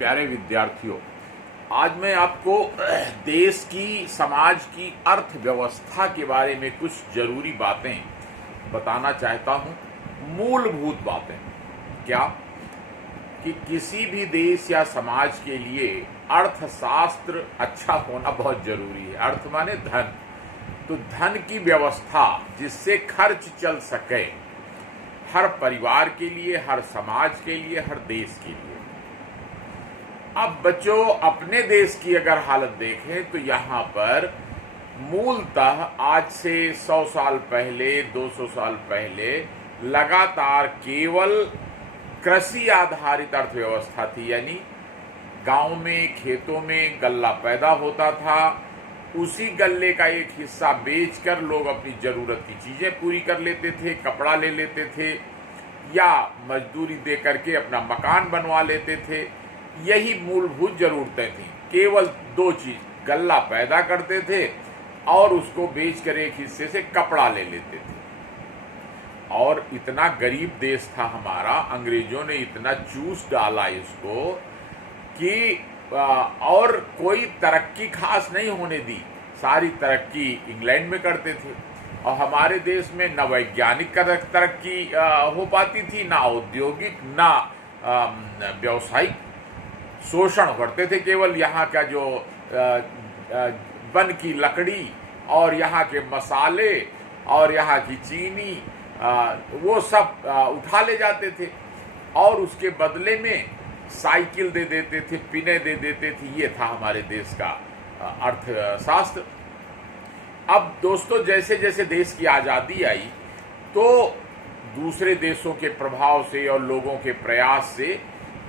प्यारे विद्यार्थियों, आज मैं आपको देश की, समाज की अर्थव्यवस्था के बारे में कुछ जरूरी बातें बताना चाहता हूं। मूलभूत बातें क्या कि किसी भी देश या समाज के लिए अर्थशास्त्र अच्छा होना बहुत जरूरी है। अर्थ माने धन, तो धन की व्यवस्था जिससे खर्च चल सके हर परिवार के लिए, हर समाज के लिए, हर देश के लिए। अब बच्चों, अपने देश की अगर हालत देखें तो यहाँ पर मूलतः आज से 100 साल पहले, 200 साल पहले लगातार केवल कृषि आधारित अर्थव्यवस्था थी। यानी गांव में, खेतों में गल्ला पैदा होता था, उसी गल्ले का एक हिस्सा बेचकर लोग अपनी जरूरत की चीजें पूरी कर लेते थे, कपड़ा ले लेते थे या मजदूरी दे करके अपना मकान बनवा लेते थे। यही मूलभूत जरूरतें थी। केवल दो चीज, गल्ला पैदा करते थे और उसको बेचकर एक हिस्से से कपड़ा ले लेते थे। और इतना गरीब देश था हमारा, अंग्रेजों ने इतना चूस डाला इसको कि और कोई तरक्की खास नहीं होने दी। सारी तरक्की इंग्लैंड में करते थे और हमारे देश में न वैज्ञानिक तरक्की हो पाती थी, ना औद्योगिक, ना व्यावसायिक। शोषण करते थे केवल। यहाँ का जो वन की लकड़ी और यहाँ के मसाले और यहाँ की चीनी, वो सब उठा ले जाते थे और उसके बदले में साइकिल दे देते थे, पिने दे देते थे। ये था हमारे देश का अर्थशास्त्र। अब दोस्तों, जैसे जैसे देश की आज़ादी आई तो दूसरे देशों के प्रभाव से और लोगों के प्रयास से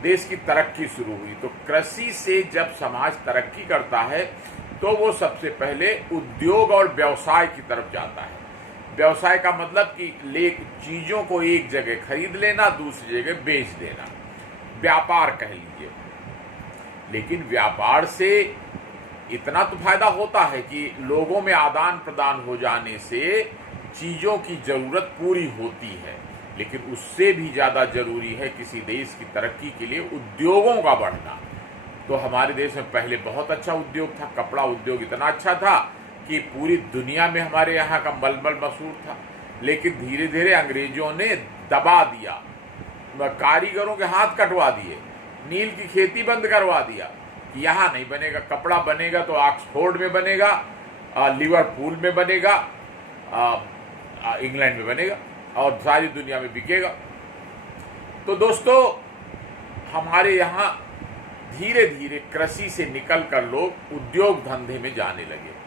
देश की तरक्की शुरू हुई। तो कृषि से जब समाज तरक्की करता है तो वो सबसे पहले उद्योग और व्यवसाय की तरफ जाता है। व्यवसाय का मतलब कि चीजों को एक जगह खरीद लेना, दूसरी जगह बेच देना, व्यापार कह लीजिए। लेकिन व्यापार से इतना तो फायदा होता है कि लोगों में आदान प्रदान हो जाने से चीजों की जरूरत पूरी होती है, लेकिन उससे भी ज्यादा जरूरी है किसी देश की तरक्की के लिए उद्योगों का बढ़ना। तो हमारे देश में पहले बहुत अच्छा उद्योग था। कपड़ा उद्योग इतना अच्छा था कि पूरी दुनिया में हमारे यहाँ का मलमल मशहूर था। लेकिन धीरे धीरे अंग्रेजों ने दबा दिया, कारीगरों के हाथ कटवा दिए, नील की खेती बंद करवा दिया कि यहाँ नहीं बनेगा। कपड़ा बनेगा तो ऑक्सफोर्ड में बनेगा, लिवरपूल में बनेगा, इंग्लैंड में बनेगा और सारी दुनिया में बिकेगा। तो दोस्तों, हमारे यहाँ धीरे धीरे कृषि से निकलकर लोग उद्योग धंधे में जाने लगे।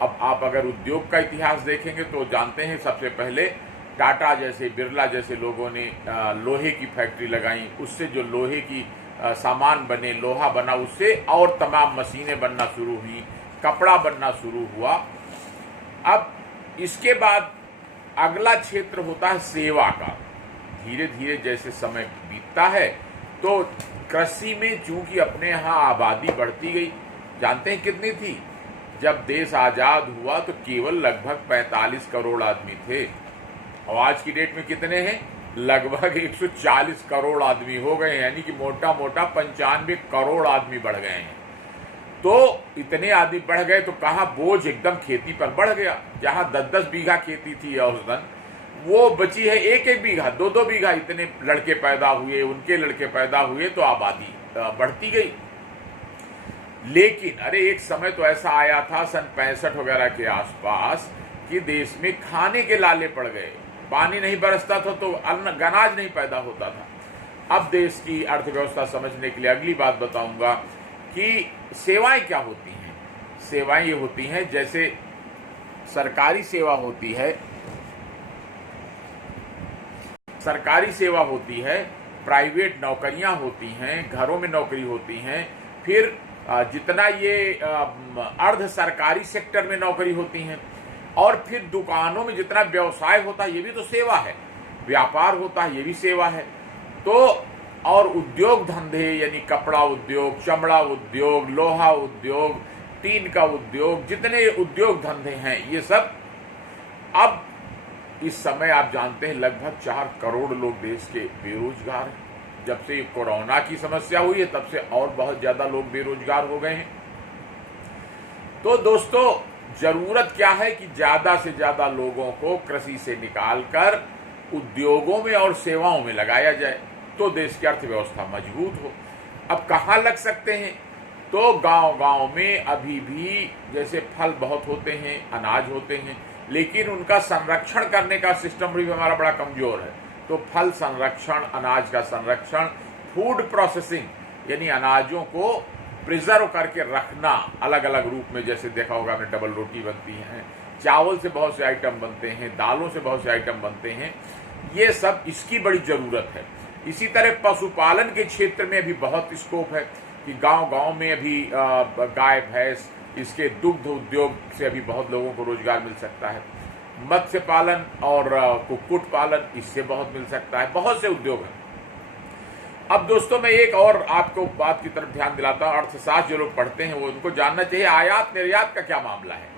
अब आप अगर उद्योग का इतिहास देखेंगे तो जानते हैं, सबसे पहले टाटा जैसे, बिरला जैसे लोगों ने लोहे की फैक्ट्री लगाई। उससे जो लोहे की सामान बने, लोहा बना, उससे और तमाम मशीनें बनना शुरू हुई, कपड़ा बनना शुरू हुआ। अब इसके बाद अगला क्षेत्र होता है सेवा का। धीरे धीरे जैसे समय बीतता है तो कृषि में चूंकि अपने यहाँ आबादी बढ़ती गई। जानते हैं कितनी थी? जब देश आजाद हुआ तो केवल लगभग 45 करोड़ आदमी थे और आज की डेट में कितने हैं? लगभग 140 करोड़ आदमी हो गए। यानी कि मोटा मोटा 95 करोड़ आदमी बढ़ गए हैं। तो इतने आदमी बढ़ गए तो कहाँ बोझ एकदम खेती पर बढ़ गया। जहाँ 10-10 बीघा खेती थी औसतन, वो बची है 1-1 बीघा, 2-2 बीघा। इतने लड़के पैदा हुए, उनके लड़के पैदा हुए तो आबादी बढ़ती गई। लेकिन अरे एक समय तो ऐसा आया था सन 65 वगैरह के आसपास कि देश में खाने के लाले पड़ गए। पानी नहीं बरसता था तो अन्न, अनाज नहीं पैदा होता था। अब देश की अर्थव्यवस्था समझने के लिए अगली बात बताऊंगा कि सेवाएं क्या होती हैं। सेवाएं ये होती हैं, जैसे सरकारी सेवा होती है, सरकारी सेवा होती है, प्राइवेट नौकरियां होती हैं, घरों में नौकरी होती हैं, फिर जितना ये अर्ध सरकारी सेक्टर में नौकरी होती हैं, और फिर दुकानों में जितना व्यवसाय होता है ये भी तो सेवा है, व्यापार होता है ये भी सेवा है। तो और उद्योग धंधे यानी कपड़ा उद्योग, चमड़ा उद्योग, लोहा उद्योग, टीन का उद्योग, जितने उद्योग धंधे हैं ये सब। अब इस समय आप जानते हैं लगभग 4 करोड़ लोग देश के बेरोजगार हैं। जब से कोरोना की समस्या हुई है तब से और बहुत ज़्यादा लोग बेरोजगार हो गए हैं। तो दोस्तों, जरूरत क्या है कि ज़्यादा से ज़्यादा लोगों को कृषि से निकालकर उद्योगों में और सेवाओं में लगाया जाए तो देश की अर्थव्यवस्था मजबूत हो। अब कहाँ लग सकते हैं? तो गांव-गांव में अभी भी जैसे फल बहुत होते हैं, अनाज होते हैं, लेकिन उनका संरक्षण करने का सिस्टम भी हमारा बड़ा कमजोर है। तो फल संरक्षण, अनाज का संरक्षण, फूड प्रोसेसिंग यानी अनाजों को प्रिजर्व करके रखना अलग अलग रूप में, जैसे देखा होगा आपने डबल रोटी बनती है, चावल से बहुत से आइटम बनते हैं, दालों से बहुत से आइटम बनते हैं, ये सब इसकी बड़ी जरूरत है। इसी तरह पशुपालन के क्षेत्र में भी बहुत स्कोप है कि गांव-गांव में अभी गाय भैंस, इसके दुग्ध उद्योग से अभी बहुत लोगों को रोजगार मिल सकता है। मत्स्य पालन और कुक्कुट पालन, इससे बहुत मिल सकता है। बहुत से उद्योग हैं। अब दोस्तों, मैं एक और आपको बात की तरफ ध्यान दिलाता हूँ। अर्थशास्त्र जो लोग पढ़ते हैं वो उनको जानना चाहिए आयात निर्यात का क्या मामला है।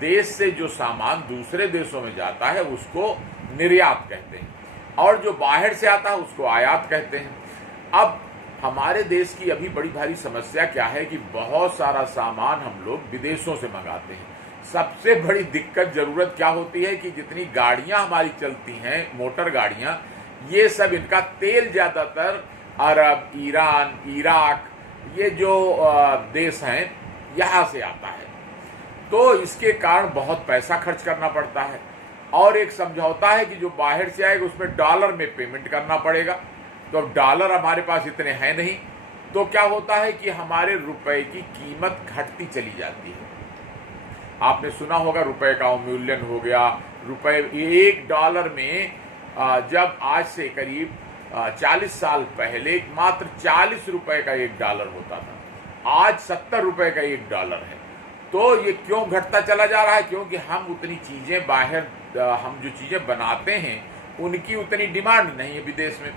देश से जो सामान दूसरे देशों में जाता है उसको निर्यात कहते हैं, और जो बाहर से आता है उसको आयात कहते हैं। अब हमारे देश की अभी बड़ी भारी समस्या क्या है कि बहुत सारा सामान हम लोग विदेशों से मंगाते हैं। सबसे बड़ी दिक्कत, जरूरत क्या होती है कि जितनी गाड़ियां हमारी चलती हैं, मोटर गाड़ियां, ये सब इनका तेल ज्यादातर अरब, ईरान, इराक, ये जो देश हैं यहाँ से आता है। तो इसके कारण बहुत पैसा खर्च करना पड़ता है, और एक समझौता है कि जो बाहर से आएगा उसमें डॉलर में पेमेंट करना पड़ेगा। तो अब डॉलर हमारे पास इतने हैं नहीं, तो क्या होता है कि हमारे रुपए की कीमत घटती चली जाती है। आपने सुना होगा रुपए का अवमूल्यन हो गया। रुपए, एक डॉलर में जब आज से करीब 40 साल पहले मात्र 40 रुपए का एक डॉलर होता था, आज 70 रुपए का एक डॉलर है। तो ये क्यों घटता चला जा रहा है? क्योंकि हम उतनी चीजें बाहर, हम जो चीजें बनाते हैं उनकी उतनी डिमांड नहीं है विदेश में।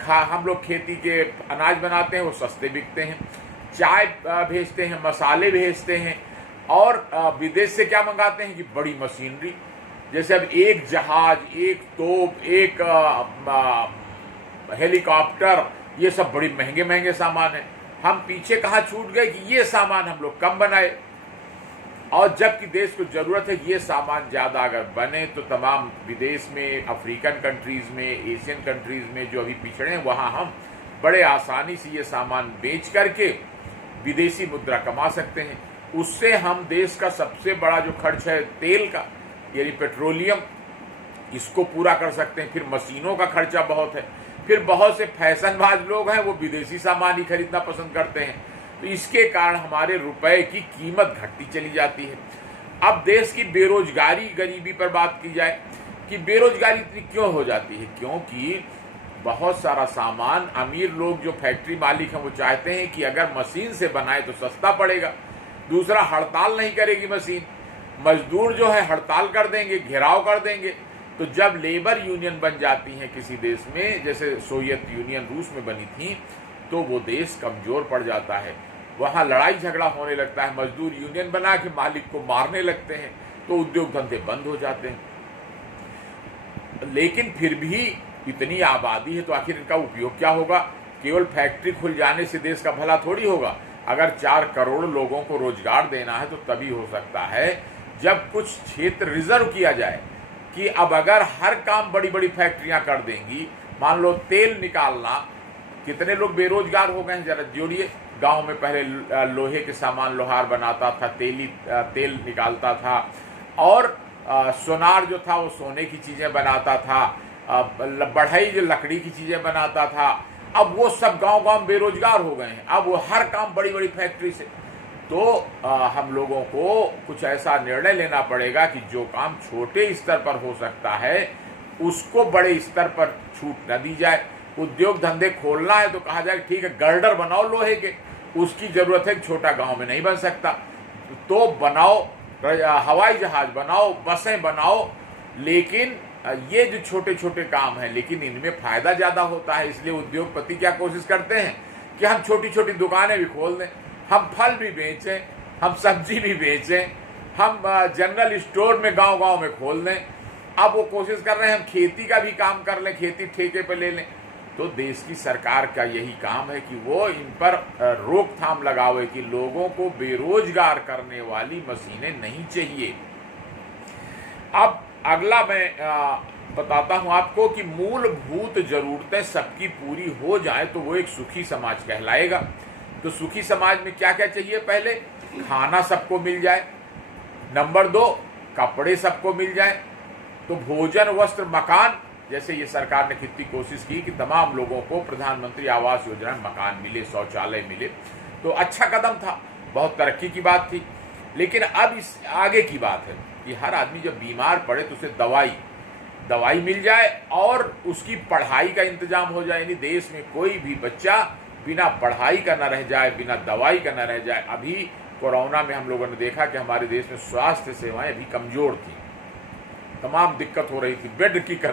हम लोग खेती के अनाज बनाते हैं, वो सस्ते बिकते हैं। चाय भेजते हैं, मसाले भेजते हैं, और विदेश से क्या मंगाते हैं कि बड़ी मशीनरी। जैसे अब एक जहाज, एक तोप, एक हेलीकॉप्टर, ये सब बड़ी महंगे महंगे सामान है। हम पीछे कहाँ छूट गए कि ये सामान हम लोग कम बनाए, और जबकि देश को जरूरत है ये सामान ज्यादा अगर बने तो तमाम विदेश में, अफ्रीकन कंट्रीज में, एशियन कंट्रीज में जो अभी पिछड़े हैं, वहां हम बड़े आसानी से ये सामान बेच करके विदेशी मुद्रा कमा सकते हैं। उससे हम देश का सबसे बड़ा जो खर्च है तेल का, यानी पेट्रोलियम, इसको पूरा कर सकते हैं। फिर मशीनों का खर्चा बहुत है। फिर बहुत से फैशनबाज लोग हैं, वो विदेशी सामान ही खरीदना पसंद करते हैं। तो इसके कारण हमारे रुपए की कीमत घटती चली जाती है। अब देश की बेरोजगारी, गरीबी पर बात की जाए कि बेरोजगारी इतनी क्यों हो जाती है? क्योंकि बहुत सारा सामान अमीर लोग जो फैक्ट्री मालिक हैं वो चाहते हैं कि अगर मशीन से बनाए तो सस्ता पड़ेगा। दूसरा, हड़ताल नहीं करेगी मशीन, मजदूर जो है हड़ताल कर देंगे, घेराव कर देंगे। तो जब लेबर यूनियन बन जाती हैं किसी देश में, जैसे सोवियत यूनियन रूस में बनी थी, तो वो देश कमजोर पड़ जाता है। वहां लड़ाई झगड़ा होने लगता है, मजदूर यूनियन बना के मालिक को मारने लगते हैं, तो उद्योग धंधे बंद हो जाते हैं। लेकिन फिर भी इतनी आबादी है तो आखिर इनका उपयोग क्या होगा? केवल फैक्ट्री खुल जाने से देश का भला थोड़ी होगा। अगर 4 करोड़ लोगों को रोजगार देना है तो तभी हो सकता है जब कुछ क्षेत्र रिजर्व किया जाए कि अब अगर हर काम बड़ी बड़ी फैक्ट्रियां कर देंगी, मान लो तेल निकालना, कितने लोग बेरोजगार हो गए हैं जरा जोड़िए। गांव में पहले लोहे के सामान लोहार बनाता था, तेल निकालता था, और सोनार जो था वो सोने की चीजें बनाता था, बढ़ई जो लकड़ी की चीजें बनाता था। अब वो सब गांव-गांव बेरोजगार हो गए हैं। अब वो हर काम बड़ी बड़ी फैक्ट्री से। तो हम लोगों को कुछ ऐसा निर्णय लेना पड़ेगा कि जो काम छोटे स्तर पर हो सकता है उसको बड़े स्तर पर छूट न दी जाए। उद्योग धंधे खोलना है तो कहा जाए ठीक है, गर्डर बनाओ लोहे के, उसकी जरूरत है, छोटा गांव में नहीं बन सकता, तो बनाओ, हवाई जहाज बनाओ, बसें बनाओ। लेकिन ये जो छोटे छोटे काम हैं, लेकिन इनमें फायदा ज्यादा होता है। इसलिए उद्योगपति क्या कोशिश करते हैं कि हम छोटी छोटी दुकानें भी खोल दें, हम फल भी बेचें, हम सब्जी भी बेचें, हम जनरल स्टोर में गांव गांव में खोल दें। अब वो कोशिश कर रहे हैं हम खेती का भी काम कर लें, खेती ठेके पे ले लें। तो देश की सरकार का यही काम है कि वो इन पर रोकथाम लगावे कि लोगों को बेरोजगार करने वाली मशीनें नहीं चाहिए। अब अगला मैं बताता हूं आपको कि मूलभूत जरूरतें सबकी पूरी हो जाए तो वो एक सुखी समाज कहलाएगा। तो सुखी समाज में क्या क्या चाहिए? पहले खाना सबको मिल जाए, नंबर 2 कपड़े सबको मिल जाए, तो भोजन वस्त्र मकान, जैसे ये सरकार ने कितनी कोशिश की कि तमाम लोगों को प्रधानमंत्री आवास योजना में मकान मिले, शौचालय मिले, तो अच्छा कदम था, बहुत तरक्की की बात थी। लेकिन अब इस आगे की बात है कि हर आदमी जब बीमार पड़े तो उसे दवाई मिल जाए और उसकी पढ़ाई का इंतजाम हो जाए, यानी देश में कोई भी बच्चा बिना पढ़ाई का न रह जाए, बिना दवाई का न रह जाए। अभी कोरोना में हम लोगों ने देखा कि हमारे देश में स्वास्थ्य सेवाएं भी कमजोर थी, तमाम दिक्कत हो रही थी, बेड की